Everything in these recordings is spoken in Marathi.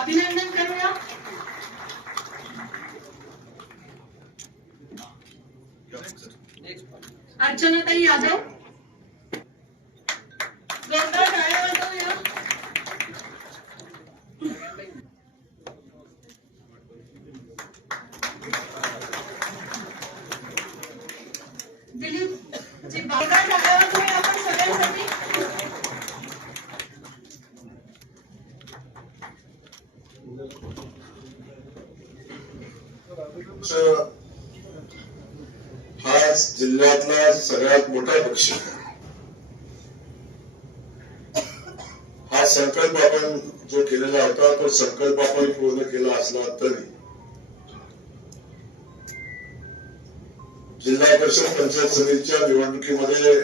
अभिनंदन करूया. अर्चनाताई यादव, जोरदार टाळ्या वाजवूया. दिलीप जी जोरदार टाळ्या वाजवूया आपण सगळ्यांसाठी. हा जिल्ह्यातला सगळ्यात मोठा पक्ष. हा संकल्प आपण जो केलेला होता तो संकल्प आपण पूर्ण केला असला तरी जिल्हा परिषद पंचायत समितीच्या निवडणुकीमध्ये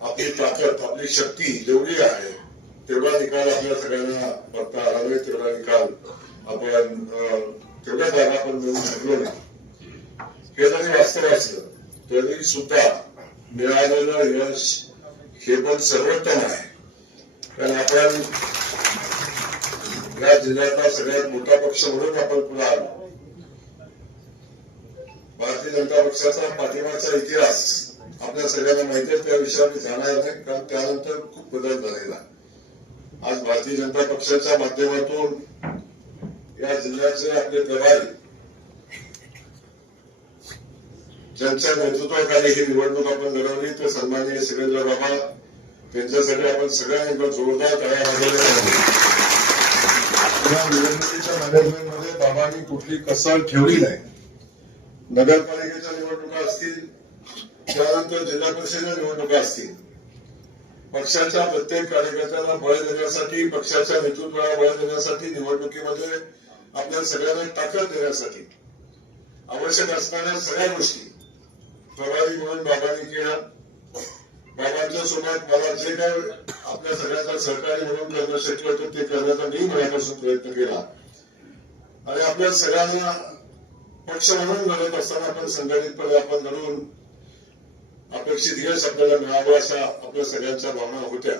आपली ताकद आपली शक्ती जेवढी आहे तेवढा निकाल आपल्या सगळ्यांना बघता आला नाही. तेवढा निकाल आपण तेवढ्या जागा आपण मिळवून शकलो नाही. हे जरी वास्तव असलं तरी सुद्धा मिळालेलं यश हे पण सर्वोत्तम आहे. कारण आपण या जिल्ह्यातला सगळ्यात मोठा पक्ष म्हणून आपण पुढे आलो. भारतीय जनता पक्षाचा पाठिंबाचा इतिहास आपल्या सगळ्यांना माहिती आहे. त्या विषयावर मी जाणार नाही कारण त्यानंतर खूप बदल झालेला. आज भारतीय जनता पक्षाच्या माध्यमातून या जिल्ह्याचे आपले प्रभारी ज्यांच्या नेतृत्वाखाली ही निवडणूक आपण लढवली तर सन्माननीय शिवेंद्र बाबा त्यांच्यासाठी आपण सगळ्यांनी जोरदार टाळ्या वाजवल्या पाहिजे. या निवडणुकीच्या मॅनेजमेंटमध्ये बाबांनी कुठली कसर ठेवली नाही. नगरपालिकेच्या निवडणुका असतील त्यानंतर जिल्हा परिषदेच्या निवडणुका असतील पक्षाच्या प्रत्येक कार्यकर्त्याला बळ देण्यासाठी पक्षाच्या नेतृत्वाला बळ देण्यासाठी निवडणुकीमध्ये आपल्या सगळ्यांना ताकद देण्यासाठी आवश्यक असणाऱ्या सगळ्या गोष्टी प्रभारी म्हणून बाबांनी केल्या. बाबांच्या सोबत मला जे काय आपल्या सगळ्यांचा सहकार्य म्हणून करणं शक्य होतं ते करण्याचा मी मनापासून प्रयत्न केला. आणि आपल्या सगळ्यांना पक्ष म्हणून लढत असताना आपण संघटितपणे आपण लढून अपेक्षित यश आपल्याला मिळावं अशा आपल्या सगळ्यांच्या भावना होत्या.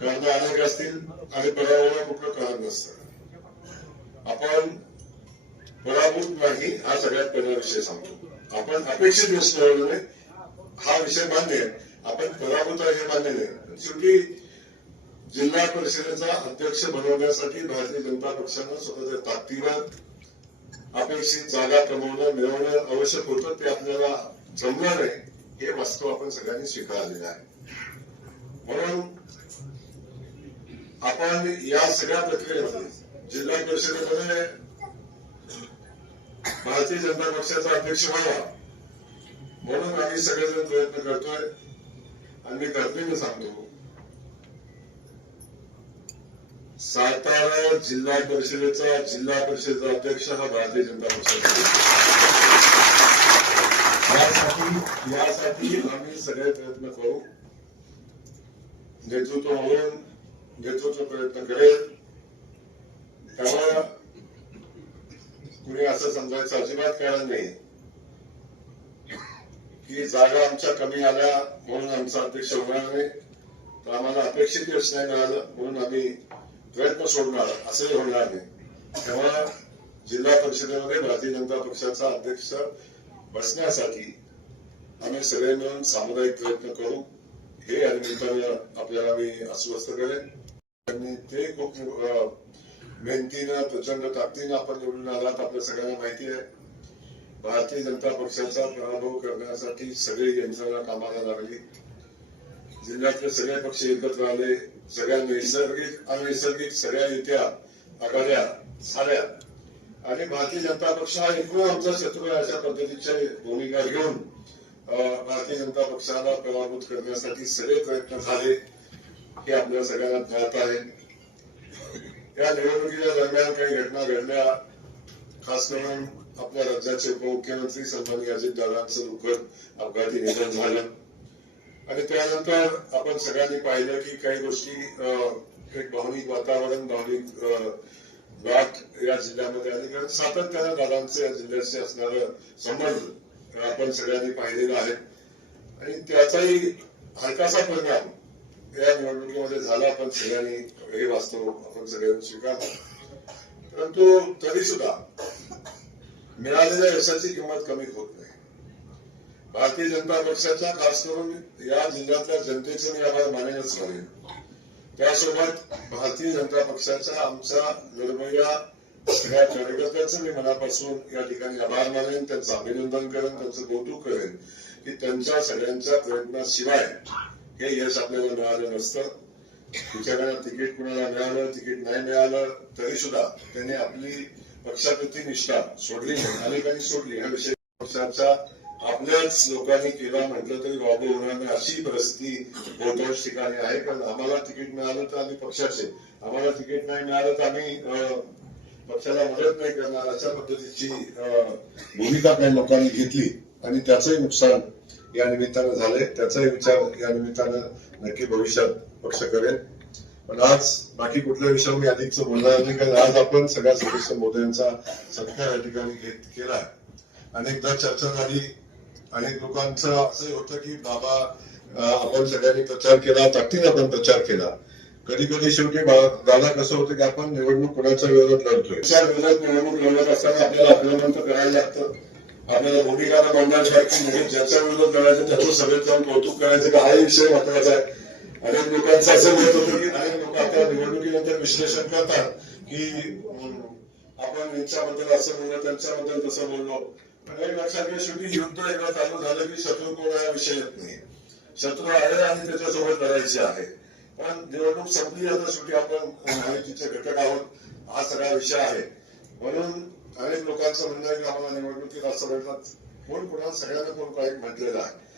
कारण अनेक असतील आणि पराभवाला कुठलं कारण नसतं. आपण पराभूत नाही हा सगळ्यात पहिला विषय सांगतो. आपण अपेक्षित यश मिळवलं नाही हा विषय मान्य आहे. आपण पराभूत आहे हे मान्य नाही. शेवटी जिल्हा परिषदेचा अध्यक्ष बनवण्यासाठी भारतीय जनता पक्षानं स्वतःच्या ताकदीवर अपेक्षित जागा कमवणं मिळवणं आवश्यक होतं. ते आपल्याला जमलं नाही हे वास्तव आपण सगळ्यांनी स्वीकारलेलं आहे. म्हणून आपण या सगळ्या प्रक्रियेमध्ये जिल्हा परिषदेमध्ये भारतीय जनता पक्षाचा अध्यक्ष व्हावा म्हणून आम्ही सगळेजण प्रयत्न करतोय. आणि मी खात्रीने सांगतो सातारा जिल्हा परिषदेचा अध्यक्ष हा भारतीय जनता पक्षाचा. यासाठी आम्ही सगळे प्रयत्न करू. नेतृत्व म्हणून नेतृत्व प्रयत्न करेल. त्यामुळे कुणी असं समजायचं अजिबात कारण नाही की जागा आमच्या कमी आल्या म्हणून आमचा अध्यक्ष होणार नाही तर आम्हाला अपेक्षित यश नाही मिळालं म्हणून आम्ही प्रयत्न सोडणार असंही होणार नाही. तेव्हा जिल्हा परिषदेमध्ये भारतीय जनता पक्षाचा अध्यक्ष बसण्यासाठी आम्ही सगळे मिळून सामुदायिक प्रयत्न करू हे या निमित्तानं आपल्याला मी आश्वस्त करेन. त्यांनी ते खूप मेहनतीनं प्रचंड ताकदीनं आपण निवडून आलात. आपल्या सगळ्यांना माहिती आहे भारतीय जनता पक्षाचा पराभव करण्यासाठी सगळी यंत्रणा कामाला लागली. जिल्ह्यातले सगळे पक्ष एकत्र आले. सगळ्या नैसर्गिक अनैसर्गिक सगळ्या युत्या आघाड्या झाल्या आणि भारतीय जनता पक्ष हा एकूण आमचा शत्रू आहे अशा पद्धतीची भूमिका घेऊन भारतीय जनता पक्षाला पराभूत करण्यासाठी सगळे प्रयत्न झाले हे आपल्या सगळ्यांना ज्ञात आहे. या निवडणुकीच्या दरम्यान काही घटना घडल्या. खास करून आपल्या राज्याचे उपमुख्यमंत्री सन्माननीय अजितदादांचं दुःखद अपघाती निधन झालं आणि त्यानंतर आपण सगळ्यांनी पाहिलं की काही गोष्टी एक भावनिक वातावरण भावनिक लाट या जिल्ह्यामध्ये आली. कारण सातत्यानं दादांचे या जिल्ह्याशी असणारं संबंध आपण सगळ्यांनी पाहिलेला आहे आणि त्याचाही हलकासा परिणाम या निवडणुकीमध्ये झाला, आपण सगळ्यांनी हे वास्तव आपण सगळ्यांनी स्वीकारलं. परंतु तरी सुद्धा मिळालेल्या यशाची किंमत कमी होत नाही. भारतीय जनता पक्षाचा, खास करून या जिल्ह्यातल्या जनतेचं मी आभार मानेनच मानेन. त्यासोबत भारतीय जनता पक्षाचा आमच्या निर्भया सगळ्या कार्यकर्त्यांचं मी मनापासून या ठिकाणी आभार मानेन, त्यांचं अभिनंदन करेन, त्यांचं कौतुक करेन की त्यांच्या सगळ्यांच्या प्रयत्नाशिवाय हे यश आपल्याला मिळालं नसतं. तुमच्याकडे तिकीट कुणाला मिळालं, तिकीट नाही मिळालं, तरी सुद्धा त्यांनी आपली पक्षाप्रती निष्ठा सोडली, अनेकांनी सोडली. हा विषय पक्षाचा आपल्याच लोकांनी केला म्हटलं तरी वावग होणार नाही अशी परिस्थिती बहुतांश ठिकाणी आहे. कारण आम्हाला तिकीट मिळालं तर आम्ही पक्षाचे, आम्हाला तिकीट नाही मिळालं तर आम्ही पक्षाला मदत नाही करणार, अशा पद्धतीची भूमिका काही लोकांनी घेतली आणि त्याचंही नुकसान या निमित्तानं झालंय. त्याचाही विचार या निमित्तानं नक्की भविष्यात पक्ष करेल. पण आज बाकी कुठल्या विषयावर मी अधिकच बोलणार नाही, कारण आज आपण सगळ्या सदस्य मोदयांचा सत्कार या ठिकाणी केलाय. अनेकदा चर्चा झाली, अनेक लोकांचं असं होतं की बाबा आपण सगळ्यांनी प्रचार केला, ताकदीने आपण प्रचार केला. कधी कधी शेवटी दादा कसं होतं की आपण निवडणूक कोणाच्या विरोधात लढतोय, त्या विरोधात निवडणूक लढत असताना आपल्याला आपलं करायला लागतं. आपल्याला भूमिका मांडण्यासाठी म्हणजे ज्याच्या विरोधात लढायचं त्याचं सगळ्यात जाऊन कौतुक करायचं का, हाही विषय महत्वाचा आहे. अनेक लोकांचं असं मत होतं की अनेक लोक आता निवडणुकीनंतर विश्लेषण करतात की आपण यांच्याबद्दल असं बोललो, त्यांच्याबद्दल तसं बोललो. पण एक लक्षात घ्या, शेवटी युद्ध एकदा चालू झालं की शत्रू कोण हा विषय येत नाही. शत्रू आहे आणि त्याच्यासोबत लढायचे आहे. पण निवडणूक संपली आता शेवटी आपण माहितीचे घटक आहोत, हा सगळा विषय आहे. म्हणून अनेक लोकांचं म्हणणं आहे की आम्हाला निवडणुकीत असं भेटतात, कोण कोणाला सगळ्यांना कोण काही म्हटलेलं आहे.